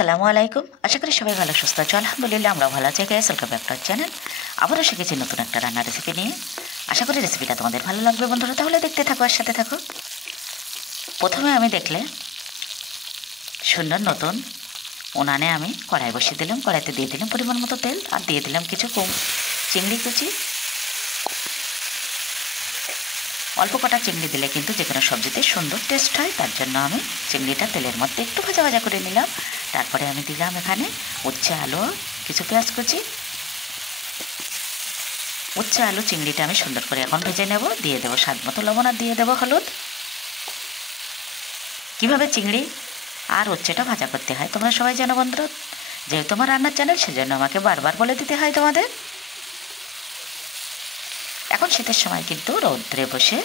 আসসালামু আলাইকুম। আশা করি সবাই ভালো সুস্থ আছো। আলহামদুলিল্লাহ আমরা ভালো আছি। Welcome back to channel. আবারও শিখেছি নতুন একটা রান্নার রেসিপি নিয়ে। আশা করি রেসিপিটা তোমাদের ভালো লাগবে বন্ধুরা, তাহলে দেখতে থাকো আর সাথে থাকো। প্রথমে আমি দেখলে সুন্দর নতুন উনানে আমি কড়াই বসিয়ে দিলাম। কড়াইতে দিয়ে দিলাম পরিমাণ মতো তেল আর দিয়ে দিলাম কিছু চিংড়ি কুচি। অল্প কটা চিংড়ি দিলে কিন্তু যে কোনো সবজিতে সুন্দর টেস্ট হয়, তার জন্য আমি চিংড়িটা তেলের মধ্যে একটু ভাজা ভাজা করে নিলাম। তারপরে আমি দিলাম এখানে উচ্ছে আলু, কিছু পেঁয়াজ কুচি। উচ্ছে আলু চিংড়িটা আমি সুন্দর করে এখন ভেজে নেব। দিয়ে দেবো স্বাদ মতো লবণ আর দিয়ে দেবো হলুদ। কীভাবে চিংড়ি আর উচ্ছেটা ভাজা করতে হয় তোমরা সবাই জানো বন্ধুরা, যেহেতু আমার রান্নার চ্যানেল সেজন্য আমাকে বারবার বলে দিতে হয় তোমাদের। এখন শীতের সময় কিন্তু রৌদ্রে বসে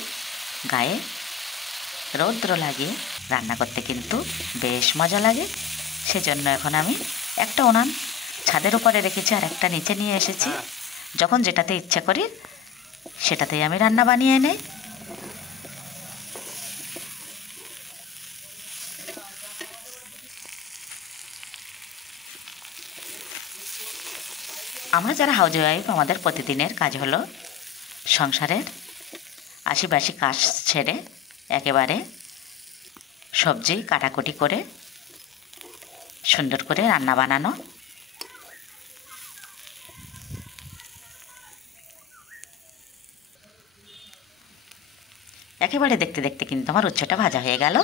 গায়ে রৌদ্র লাগিয়ে রান্না করতে কিন্তু বেশ মজা লাগে। সেজন্য এখন আমি একটা উনান ছাদের উপরে রেখেছি আর একটা নিচে নিয়ে এসেছি। যখন যেটাতে ইচ্ছে করি সেটাতেই আমি রান্না বানিয়ে নেই। আমরা যারা হাউস ওয়াইফ, আমাদের প্রতিদিনের কাজ হলো সংসারের আশিপাশি কাজ ছেড়ে একেবারে সবজি কাটাকুটি করে সুন্দর করে রান্না বানানো। একেবারে দেখতে দেখতে কিন্তু আমার উচ্ছেটা ভাজা হয়ে গেল।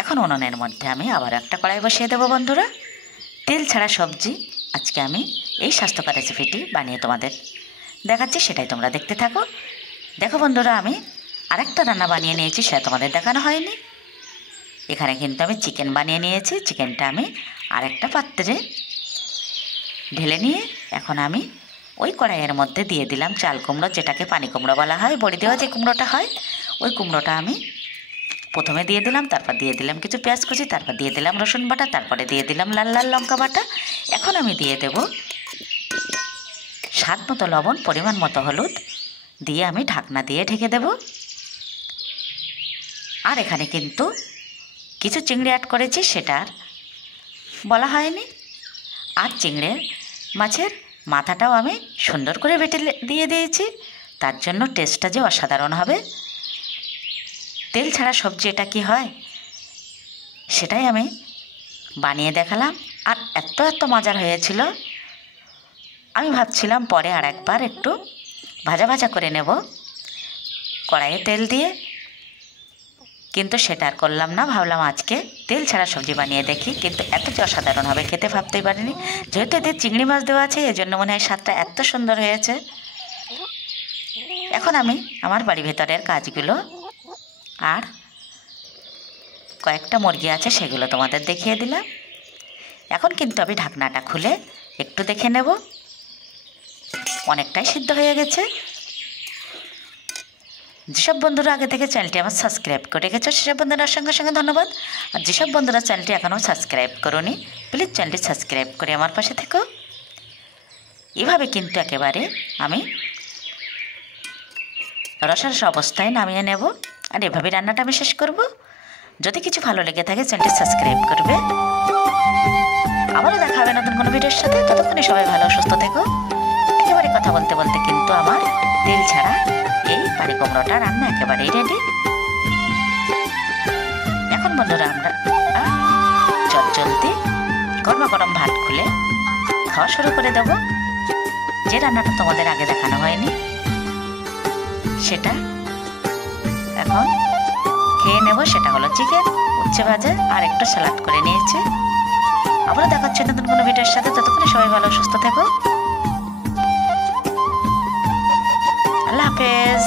এখন উনুনের মধ্যে আমি আবার একটা কড়াই বসিয়ে দেবো বন্ধুরা। তেল ছাড়া সবজি আজকে আমি এই স্বাস্থ্যকর রেসিপিটি বানিয়ে তোমাদের দেখাচ্ছি, সেটাই তোমরা দেখতে থাকো। দেখো বন্ধুরা, আমি আরেকটা রান্না বানিয়ে নিয়েছি, সেটা তোমাদের দেখানো হয়নি। এখানে কিন্তু আমি চিকেন বানিয়ে নিয়েছি। চিকেনটা আমি আরেকটা পাত্রে ঢেলে নিয়ে এখন আমি ওই কড়াইয়ের মধ্যে দিয়ে দিলাম চাল কুমড়ো, যেটাকে পানি কুমড়ো বলা হয়, বড়ি দেওয়া যে কুমড়োটা হয়, ওই কুমড়োটা আমি প্রথমে দিয়ে দিলাম। তারপর দিয়ে দিলাম কিছু পেঁয়াজ কুচি, তারপর দিয়ে দিলাম রসুন বাটা, তারপরে দিয়ে দিলাম লাল লাল লঙ্কা বাটা। এখন আমি দিয়ে দেব স্বাদ মতো লবণ, পরিমাণ মতো হলুদ দিয়ে আমি ঢাকনা দিয়ে ঢেকে দেব। আর এখানে কিন্তু কিছু চিংড়ি অ্যাড করেছি, সেটা আর বলা হয়নি। আর চিংড়ির মাছের মাথাটাও আমি সুন্দর করে বেটে দিয়ে দিয়েছি, তার জন্য টেস্টটা যে অসাধারণ হবে। তেল ছাড়া সবজি এটা কি হয় সেটাই আমি বানিয়ে দেখালাম। আর এত এত মজার হয়েছিল, আমি ভাবছিলাম পরে আর একবার একটু ভাজা ভাজা করে নেব কড়াইয়ে তেল দিয়ে, কিন্তু সেটা আর করলাম না। ভাবলাম আজকে তেল ছাড়া সবজি বানিয়ে দেখি, কিন্তু এত যে অসাধারণ হবে খেতে ভাবতেই পারিনি। যেহেতু এতে চিংড়ি মাছ দেওয়া আছে, এজন্য মনে হয় স্বাদটা এত সুন্দর হয়েছে। এখন আমি আমার বাড়ি ভেতরের কাজগুলো আর কয়েকটা মুরগি আছে সেগুলো তোমাদের দেখিয়ে দিলাম। এখন কিন্তু আমি ঢাকনাটা খুলে একটু দেখে নেব। অনেকটাই সিদ্ধ হয়ে গেছে। যেসব বন্ধুরা আগে থেকে চ্যানেলটি আমার সাবস্ক্রাইব করে রেখেছো সেসব বন্ধুরার সঙ্গে সঙ্গে ধন্যবাদ। আর যেসব বন্ধুরা চ্যানেলটি এখনও সাবস্ক্রাইব করোনি, প্লিজ চ্যানেলটি সাবস্ক্রাইব করে আমার পাশে থেকো। এভাবে কিন্তু একেবারে আমি রসা অবস্থায় নামিয়ে নেব। আর এভাবে রান্নাটা আমি শেষ করব। যদি কিছু ভালো লেগে থাকে চ্যানেলটি সাবস্ক্রাইব করবে। আবারও দেখা হবে নতুন কোনো ভিডিওর সাথে। ততক্ষণে সবাই ভালো সুস্থ থেকো। একেবারে কথা বলতে বলতে কিন্তু আমার তেল ছাড়া এই পানি কুমড়োটা রান্না একেবারেই রেডি। এখন বন্ধুরা আমরা চটজলদি গরমা গরম ভাত খুলে খাওয়া শুরু করে দেব। যে রান্নাটা তোমাদের আগে দেখানো হয়নি সেটা এখন খেয়ে নেব। সেটা হলো চিকেন, উচ্ছে ভাজা আর একটু স্যালাড করে নিয়েছি। আবারও দেখাচ্ছি নতুন কোনো ভিডিওর সাথে। ততক্ষণে সবাই ভালো সুস্থ থেকো। আল্লাহ হাফেজ।